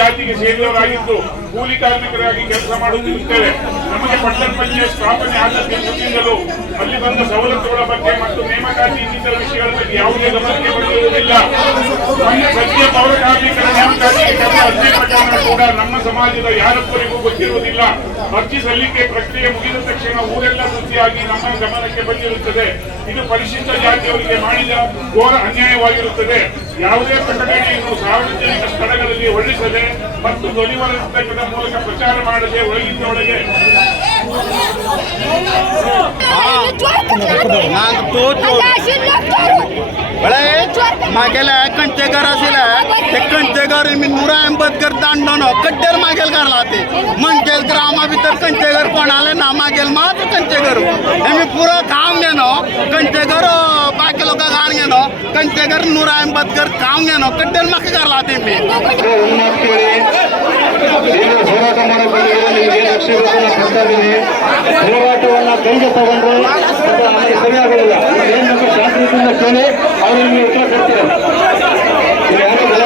ಜಾತಿಗೆ ಸೇರಿದವರಾಗಿದ್ದು ಕೂಲಿ ಕಾರ್ಮಿಕರಾಗಿ ಕೆಲಸ ಮಾಡುತ್ತಿರುತ್ತೇವೆ. ನಮಗೆ ಪಟ್ಟಣ ಪಂಚಾಯತ್ ಸ್ಥಾಪನೆ ಆದಂತೆ ಮೊದಲಿಂದಲೂ ಅಲ್ಲಿ ಬಂದ ಸವಲತ್ತುಗಳ ಬಗ್ಗೆ ಮತ್ತು ನೇಮಕಾತಿ ಇನ್ನಿತರ ವಿಷಯಗಳ ಬಗ್ಗೆ ಯಾವುದೇ ಗಮನಕ್ಕೆ ಬಂದಿರುವುದಿಲ್ಲ. ಸದ್ಯ ಪೌರ ಕಾರ್ಮಿಕರ ನೇಮಕಾತಿಗೆ ಕರೆದ ಅರ್ಜಿ ಪ್ರಕರಣ ಕೂಡ ನಮ್ಮ ಸಮಾಜದ ಯಾರೊಬ್ಬರಿಗೂ ಗೊತ್ತಿರುವುದಿಲ್ಲ. ಅರ್ಜಿ ಸಲ್ಲಿಕೆ ಪ್ರಕ್ರಿಯೆ ಮುಗಿದ ತಕ್ಷಣ ಊರೆಲ್ಲ ಸುದ್ದಿಯಾಗಿ ನಮ್ಮ ಗಮನಕ್ಕೆ ಬಂದಿರುತ್ತದೆ. ಇದು ಪರಿಶಿಷ್ಟ ಜಾತಿಯವರಿಗೆ ಮಾಡಿದ ಘೋರ ಅನ್ಯಾಯವಾಗಿರುತ್ತದೆ. ಯಾವುದೇ ಪ್ರಕಟಣೆಯನ್ನು ಸಾರ್ವಜನಿಕ ಸ್ಥಳಗಳಲ್ಲಿ ಹೊರಡಿಸದೆ ಮತ್ತು ಧ್ವನಿವರ್ಧಕದ ಮೂಲಕ ಪ್ರಚಾರ ಮಾಡದೆ ಒಳಗಿಂದ ಒಳಗೆ बळे मागेल कंचेकर आशिल्ले ते कंचेकर मी नुरा एंबतकर दांडोनो कड्डेर मागेल घाला ते मंचेल ग्रामा भितर कंचेकर कोणाले ना मागेल मात्र कंचेकर मी पुरो काम घेनो कंचेकर बाकी लोक घाण घेनो कंचेकर नुरा एंबतकर काम घेनो कड्डेर म्हाका घाला ते मी ಏನು ಹೋರಾಟ ಮಾಡಬೇಕು ನಿಮಗೆ ಲಕ್ಷ್ಯಗಳನ್ನು ಕೊಡ್ತಾ ಇದ್ದೀನಿ ಹೋರಾಟವನ್ನ ಕೈಗೆ ತಗೊಂಡ್ರೆ ಸ್ವಲ್ಪ ನಮಗೆ ಸರಿಯಾಗಲಿಲ್ಲ. ಏನು ನಮಗೆ ಶಾಂತಿಯಿಂದ ಕೇಳಿ, ಅವರು ನಿಮಗೆ ಉತ್ತರ ಕೊಡ್ತಾರೆ? ಯಾರೋ ಒಂದು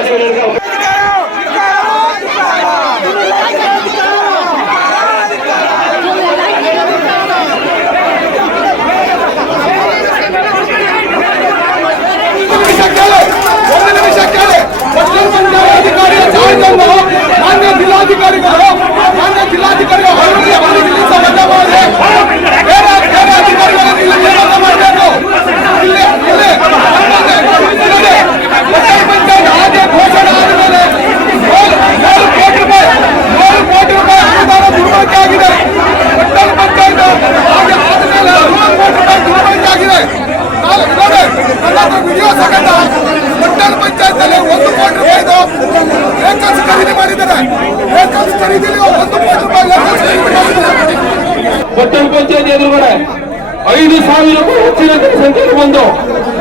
অধিকারী ಐದು ಸಾವಿರಕ್ಕೂ ಹೆಚ್ಚಿನ ಸಂಖ್ಯೆಯಲ್ಲಿ ಬಂದು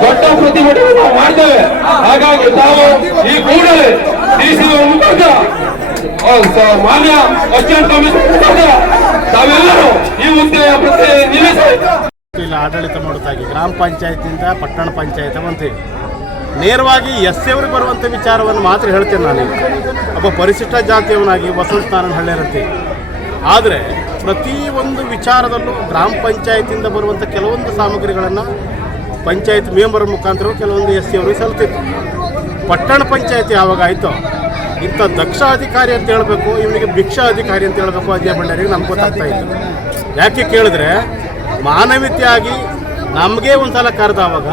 ದೊಡ್ಡ ಪ್ರತಿಭಟನೆ ನಾವು ಮಾಡ್ತೇವೆ ಹಾಗಾಗಿ ತಾವು ಈ ಕೂಡಲೇ ಡಿಸಿ ಮಾನ್ಯ ಅಸಿಸ್ಟೆಂಟ್ ಕಮಿಷನ್ ತಾವೆಲ್ಲರೂ ಈ ಹುದ್ದೆಯ ಪ್ರತಿ ನಿಲ್ಲಿಸಿ. ಇಲ್ಲಿ, ಆಡಳಿತ ಮಾಡುತ್ತಾಗಿ ಗ್ರಾಮ ಪಂಚಾಯತಿಂದ ಪಟ್ಟಣ ಪಂಚಾಯತ್ ಮಂತ್ರಿ ನೇರವಾಗಿ ಎಸ್ ಎವ್ರಿಗೆ ಬರುವಂಥ ವಿಚಾರವನ್ನು ಮಾತ್ರ ಹೇಳ್ತೇನೆ ನಾನು ಒಬ್ಬ ಪರಿಶಿಷ್ಟ ಜಾತಿಯವನಾಗಿ ವಸಂತ ನಾರಾಯಣ ಹಳ್ಳಿಯರಂತೆ. ಆದರೆ ಪ್ರತಿ ಒಂದು ವಿಚಾರದಲ್ಲೂ ಗ್ರಾಮ ಪಂಚಾಯತಿಯಿಂದ ಬರುವಂಥ ಕೆಲವೊಂದು ಸಾಮಗ್ರಿಗಳನ್ನು ಪಂಚಾಯತ್ ಮೆಂಬರ್ ಮುಖಾಂತರ ಕೆಲವೊಂದು ಎಸ್ ಸಿ ಅವರಿಗೆ ಸಲ್ತಿತ್ತು ಪಟ್ಟಣ ಪಂಚಾಯತಿ ಯಾವಾಗ ಆಯಿತು, ಇಂಥ ದಕ್ಷ ಅಧಿಕಾರಿ ಅಂತ ಹೇಳಬೇಕು, ಇವನಿಗೆ ಭಿಕ್ಷಾ ಅಧಿಕಾರಿ ಅಂತ ಹೇಳಬೇಕು ಅಜಯ ಬಳ್ಳಾರಿಗೆ ನಮ್ಗೆ ಗೊತ್ತಾಗ್ತಾ ಇತ್ತು ಯಾಕೆ ಕೇಳಿದ್ರೆ ಮಾನವೀಯತೆಯಾಗಿ ನಮಗೆ ಒಂದು ಸಲ ಕರೆದ ಅವಾಗ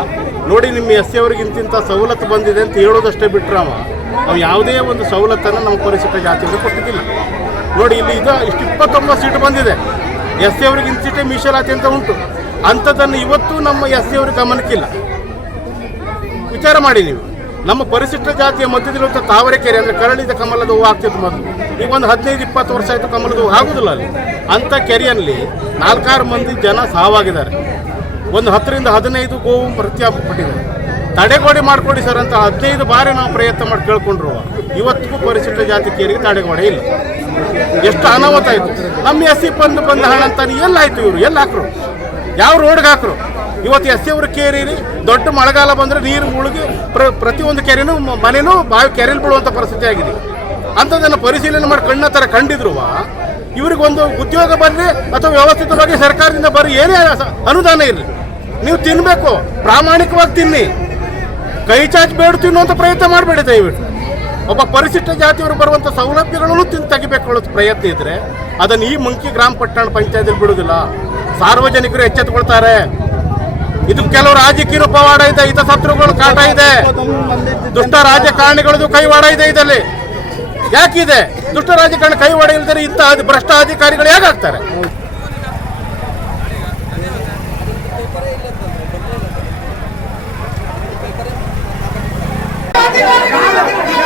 ನೋಡಿ ನಿಮ್ಮ ಎಸ್ ಸಿ ಅವ್ರಿಗೆ ಇಂತಿಂಥ ಸವಲತ್ತು ಬಂದಿದೆ ಅಂತ ಹೇಳೋದಷ್ಟೇ ಬಿಟ್ಟರೆ ಅವ, ಅವು ಯಾವುದೇ ಒಂದು ಸವಲತ್ತನ್ನು ನಮ್ಮ ಪರಿಶಿಷ್ಟ ಜಾತಿಯವರು ಕೊಟ್ಟಿದ್ದಿಲ್ಲ. ನೋಡಿ, ಇಲ್ಲಿ ಇದು ಇಷ್ಟು ಇಪ್ಪತ್ತೊಂಬತ್ತು ಸೀಟ್ ಬಂದಿದೆ. ಎಸ್ ಸಿ ಅವ್ರಿಗೆ ಇಂಥ ಸೀಟೇ ಮೀಸಲಾತಿ ಅಂತ ಉಂಟು. ಅಂಥದ್ದನ್ನು ಇವತ್ತು ನಮ್ಮ ಎಸ್ ಸಿ ಅವ್ರಿಗೆ ಗಮನಕ್ಕಿಲ್ಲ. ವಿಚಾರ ಮಾಡಿ ನೀವು. ನಮ್ಮ ಪರಿಶಿಷ್ಟ ಜಾತಿಯ ಮಧ್ಯದಲ್ಲಿರುವಂಥ ತಾವರೆಕೆರೆ ಅಂದರೆ ಕರಳಿದ ಕಮಲದ ಹೂವು ಆಗ್ತಿತ್ತು ಮೊದಲು. ಈಗ ಒಂದು ಹದಿನೈದು, ಇಪ್ಪತ್ತು ವರ್ಷ ಆಯಿತು ಕಮಲದ ಹೂವು ಆಗೋದಿಲ್ಲ ಅಲ್ಲಿ. ಅಂಥ ಕೆರೆಯಲ್ಲಿ ನಾಲ್ಕಾರು ಮಂದಿ ಜನ ಸಾವಾಗಿದ್ದಾರೆ. ಒಂದು ಹತ್ತರಿಂದ ಹದಿನೈದು ಗೋವು ಪ್ರತ್ಯಾಪಟ್ಟಿದ್ದಾರೆ ತಡೆಗೋಡೆ ಮಾಡಿಕೊಡಿ ಸರ್ ಅಂತ ಹದಿನೈದು ಬಾರಿ ನಾವು ಪ್ರಯತ್ನ ಮಾಡಿ ಕೇಳ್ಕೊಂಡ್ರು. ಇವತ್ತಿಗೂ ಪರಿಶಿಷ್ಟ ಜಾತಿ ಕೇರಿಗೆ ತಡೆಗೋಡೆ ಇಲ್ಲ. ಎಷ್ಟು ಅನಾಹುತ ಆಯಿತು. ನಮ್ಮ ಎಸ್ ಸಿ ಬಂದು ಬಂದ ಹಣ ಅಂತ ಎಲ್ಲಾಯ್ತು ಇವರು, ಎಲ್ಲಿ ಹಾಕ್ರು. ಯಾವ ರೋಡ್ಗೆ ಹಾಕ್ರು. ಇವತ್ತು ಎಸ್ ಸಿ ಅವ್ರ ಕೇರಿ ದೊಡ್ಡ ಮಳೆಗಾಲ ಬಂದರೆ ನೀರು ಮುಳುಗಿ ಪ್ರ, ಪ್ರತಿಯೊಂದು ಕೆರೆನೂ ಮನೆಯೂ ಬಾವಿ ಕೆರೆಯಲ್ಲಿ ಬಿಡುವಂಥ ಪರಿಸ್ಥಿತಿ ಆಗಿದೆ. ಅಂಥದ್ದನ್ನು ಪರಿಶೀಲನೆ ಮಾಡಿ ಕಣ್ಣ ಥರ ಕಂಡಿದ್ರು ಇವ್ರಿಗೊಂದು ಉದ್ಯೋಗ ಬರಲಿ ಅಥವಾ ವ್ಯವಸ್ಥಿತವಾಗಿ ಸರ್ಕಾರದಿಂದ ಬರೀ ಏನೇ ಅನುದಾನ ಇರಲಿ. ನೀವು ತಿನ್ನಬೇಕು ಪ್ರಾಮಾಣಿಕವಾಗಿ ತಿನ್ನಿ. ಕೈ ಚಾಚಿ ಬೇಡ ತಿನ್ನುವಂಥ ಪ್ರಯತ್ನ ಮಾಡಬೇಡಿ ದಯವಿಟ್ಟು. ಒಬ್ಬ ಪರಿಶಿಷ್ಟ ಜಾತಿಯವರು ಬರುವಂಥ ಸೌಲಭ್ಯಗಳನ್ನು ತಿಂದು ತೆಗಿಬೇಕು ಪ್ರಯತ್ನ ಇದ್ದರೆ ಅದನ್ನು ಈ ಮಂಕಿ ಗ್ರಾಮ ಪಟ್ಟಣ ಪಂಚಾಯತಿಯಲ್ಲಿ ಬಿಡುವುದಿಲ್ಲ. ಸಾರ್ವಜನಿಕರು ಎಚ್ಚೆತ್ತುಕೊಳ್ತಾರೆ. ಇದು ಕೆಲವು ರಾಜಕೀಯ ಪವಾಡ ಇದೆ ಹಿತಶತ್ರುಗಳ ಕಾಟ ಇದೆ. ದುಷ್ಟ ರಾಜಕಾರಣಿಗಳದು ಕೈವಾಡ ಇದೆ ಇದರಲ್ಲಿ. ಯಾಕಿದೆ? ದುಷ್ಟ ರಾಜಕಾರಣ ಕೈವಾಡ ಇಲ್ಲದರೆ ಇಂಥ ಭ್ರಷ್ಟ ಅಧಿಕಾರಿಗಳು ಹೇಗಾಗ್ತಾರೆ?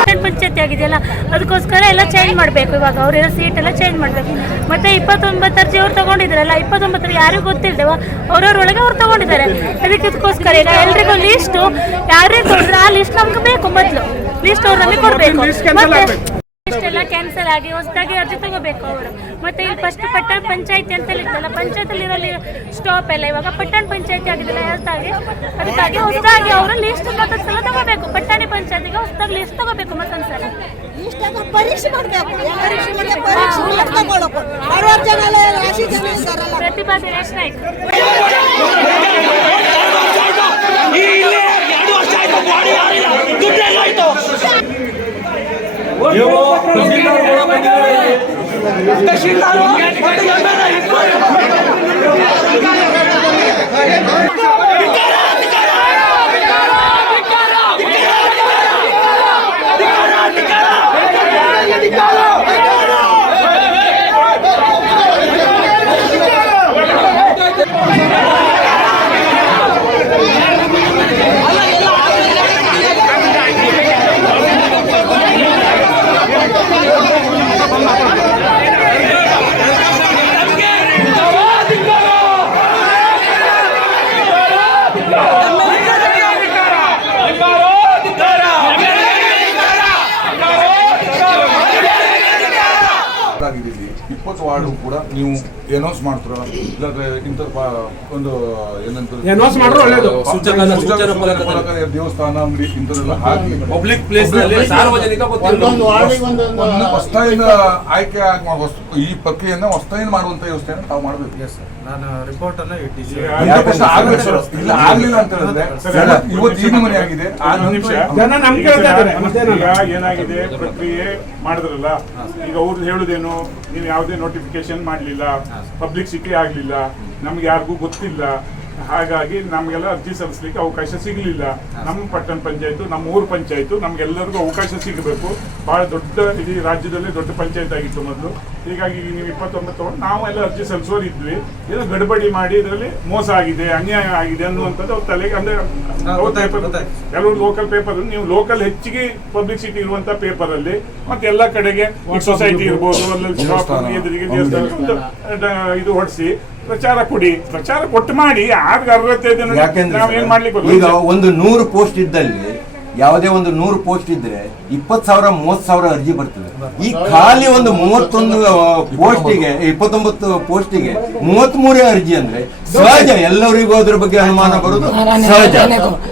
ಪಟ್ಟಣ ಪಂಚಾಯತಿ ಆಗಿದೆಯಲ್ಲ ಅದಕ್ಕೋಸ್ಕರ ಎಲ್ಲ ಚೇಂಜ್ ಮಾಡಬೇಕು ಇವಾಗ ಅವರೆಲ್ಲ ಸೀಟ್ ಎಲ್ಲ ಚೇಂಜ್ ಮಾಡಬೇಕು ಮತ್ತೆ ಇಪ್ಪತ್ತೊಂಬತ್ತು ಅರ್ಜಿ ತಗೊಂಡಿದ್ರಲ್ಲ ಇಪ್ಪತ್ತೊಂಬತ್ತರ ಯಾರಿಗೂ ಗೊತ್ತಿಲ್ಲದೆವ ಅವ್ರವ್ರೊಳಗೆ ಅವ್ರು ತಗೊಂಡಿದ್ದಾರೆ. ಅದಕ್ಕೆ ಇದಕ್ಕೋಸ್ಕರ ಈಗ ಎಲ್ರಿಗೂ ಲಿಸ್ಟು ಯಾರೇ ಕೊಡ್ರೆ ಆ ಲಿಸ್ಟ್ ನಮ್ಗೆ ಬೇಕು ಮೊದಲು. ಲಿಸ್ಟ್ ಅವ್ರು ನಮಗೆ ಕೊಡಬೇಕು. ಆಗಿ ಹೊಸದಾಗಿ ಅರ್ಜಿ ತಗೋಬೇಕು ಅವರು. ಮತ್ತೆ ಇಲ್ಲಿ ಫಸ್ಟ್ ಪಟ್ಟಣ ಪಂಚಾಯತಿ ಅಂತ ಇರ್ತಲ್ಲ ಪಂಚಾಯತ್ ಇರಲ್ಲಿ ಸ್ಟಾಪ್ ಎಲ್ಲ ಇವಾಗ ಪಟ್ಟಣ ಪಂಚಾಯತಿ ಆಗಿದೆಲ್ಲ ಹೊಸದಾಗಿ ಅದಕ್ಕಾಗಿ ಹೊಸದಾಗಿ ಅವರು ಲಿಸ್ಟ್ ಸಲ ತಗೋಬೇಕು. ಪಟ್ಟಣ ಪಂಚಾಯತಿಗೆ ಹೊಸದಾಗಿ ಲಿಸ್ಟ್ ತಗೋಬೇಕು ಮತ್ತೊಂದ್ಸಲ ಪರೀಕ್ಷೆ ಮಾಡಬೇಕು ಪರೀಕ್ಷೆ ಮಾಡಿ ಪರೀಕ್ಷೆ ಮಾಡಿ ತಗೊಳ್ಳಬೇಕು ಅರವತ್ತು ಜನ ಎಲ್ಲ ರಾಶಿ ಜನ ಇದ್ದಾರಲ್ಲ ಪ್ರತಿಭಾ ದಿನೇಶ್ ಇಪ್ಪತ್ತು ವಾರ್ಡು ಕೂಡ ನೀವು ಅನೌನ್ಸ್ ಮಾಡ್ತೀರ ಇಲ್ಲಾಂದ್ರೆ ಇಂತ ಒಂದು ಏನಂತಾರೆ? ದೇವಸ್ಥಾನ ಅಂಗಡಿ ಇಂಥದ್ದೆಲ್ಲ ಹಾಕಿ ಪಬ್ಲಿಕ್ ಪ್ಲೇಸ್ನಲ್ಲಿ ಸಾರ್ವಜನಿಕ ಹೊಸ್ತಾಯಿಂದ ಆಯ್ಕೆ ಈ ಪ್ರಕ್ರಿಯೆಯನ್ನ ಹೊಸ್ತಾಯಿಂದ ಮಾಡುವಂತ ವ್ಯವಸ್ಥೆಯನ್ನು ತಾವು ಮಾಡಬೇಕು. ನಾನು ರಿಪೋರ್ಟ್ ಅನ್ನ ಇಟ್ಟಿದ್ದೀನಿ. ಇಲ್ಲ ಆಗ್ಲಿಲ್ಲ ಅಂತ ಹೇಳಿದ್ರೆ ಇವತ್ತು- ಈ ಆಗಿದೆ. ಆ ಒಂದು ನಿಮಿಷ. ಜನ ನಮ್ಗೆ ಕೇಳ್ತಾ ಇದ್ದಾರೆ. ಮತ್ತೇನಲ್ಲ? ಏನಾಗಿದೆ ಪ್ರಕ್ರಿಯೆ ಮಾಡಿದ್ರಲ್ಲ? ಈಗ ಅವ್ರು ಹೇಳುದೇನು? ನೀವು ಯಾವುದೇ ನೋಟಿಫಿಕೇಶನ್ ಮಾಡಲಿಲ್ಲ ಪಬ್ಲಿಸಿಟಿ ಆಗಲಿಲ್ಲ ನಮ್ಗೆ ಯಾರಿಗೂ ಗೊತ್ತಿಲ್ಲ ಹಾಗಾಗಿ ನಮಗೆಲ್ಲ ಅರ್ಜಿ ಸಲ್ಲಿಸಲಿಕ್ಕೆ ಅವಕಾಶ ಸಿಗಲಿಲ್ಲ. ನಮ್ಮ ಪಟ್ಟಣ ಪಂಚಾಯತ್ ನಮ್ಮ ಊರು ಪಂಚಾಯತ್ ನಮ್ಗೆಲ್ಲರಿಗೂ ಅವಕಾಶ ಸಿಗಬೇಕು. ಬಹಳ ದೊಡ್ಡ ಇಡೀ ರಾಜ್ಯದಲ್ಲೇ ದೊಡ್ಡ ಪಂಚಾಯತ್ ಆಗಿತ್ತು ಮೊದಲು. ಹೀಗಾಗಿ ನೀವು ಇಪ್ಪತ್ತೊಂಬತ್ತು ತಗೊಂಡು ನಾವು ಎಲ್ಲ ಅರ್ಜಿ ಸಲ್ಲಿಸೋರು ಇದ್ವಿ ಏನೋ ಗಡಬಡಿ ಮಾಡಿ ಇದರಲ್ಲಿ ಮೋಸ ಆಗಿದೆ ಅನ್ಯಾಯ ಆಗಿದೆ ಅನ್ನುವಂಥದ್ದು ಅವ್ರ ತಲೆಗೆ ಅಂದ್ರೆ. ಕೆಲವು ಲೋಕಲ್ ಪೇಪರ್ ನೀವು ಲೋಕಲ್ ಹೆಚ್ಚಿಗೆ ಪಬ್ಲಿಸಿಟಿ ಇರುವಂತಹ ಪೇಪರ್ ಅಲ್ಲಿ ಮತ್ತೆ ಎಲ್ಲ ಕಡೆಗೆ ಈ ಸೊಸೈಟಿ ಇರ್ಬೋದು ಅಲ್ಲಲ್ಲಿ ಶಾಪ್ ಎದುರಿಗೆ ಇದು ಹೊಡಿಸಿ. ಪ್ರಚಾರ ಕೊಡಿ. ಪ್ರಚಾರ ಕೊಟ್ಟು ಮಾಡಿ ಆಗ ಅರ್ಹತೆ ಇದೆ ನೋಡಿ. ಯಾಕೆಂದ್ರೆ ನಾವ್ ಏನ್ ಮಾಡ್ಲಿಕ್ಕೆ ಈಗ ಒಂದು ನೂರು ಪೋಸ್ಟ್ ಇದ್ದಲ್ಲಿ ಯಾವುದೇ ಒಂದು ನೂರು ಪೋಸ್ಟ್ ಇದ್ರೆ ಇಪ್ಪತ್ತು ಸಾವಿರ ಮೂವತ್ ಸಾವಿರ ಅರ್ಜಿ ಬರ್ತದೆ. ಈ ಖಾಲಿ ಒಂದು ಮೂವತ್ತೊಂದು ಪೋಸ್ಟಿಗೆ ಇಪ್ಪತ್ತೊಂಬತ್ತು ಪೋಸ್ಟಿಗೆ ಮೂವತ್ತ್ ಮೂರೇ ಅರ್ಜಿ ಅಂದ್ರೆ ಸಹಜ. ಎಲ್ಲರಿಗೂ ಅದ್ರ ಬಗ್ಗೆ ಅನುಮಾನ ಬರುದು ಸಹಜ.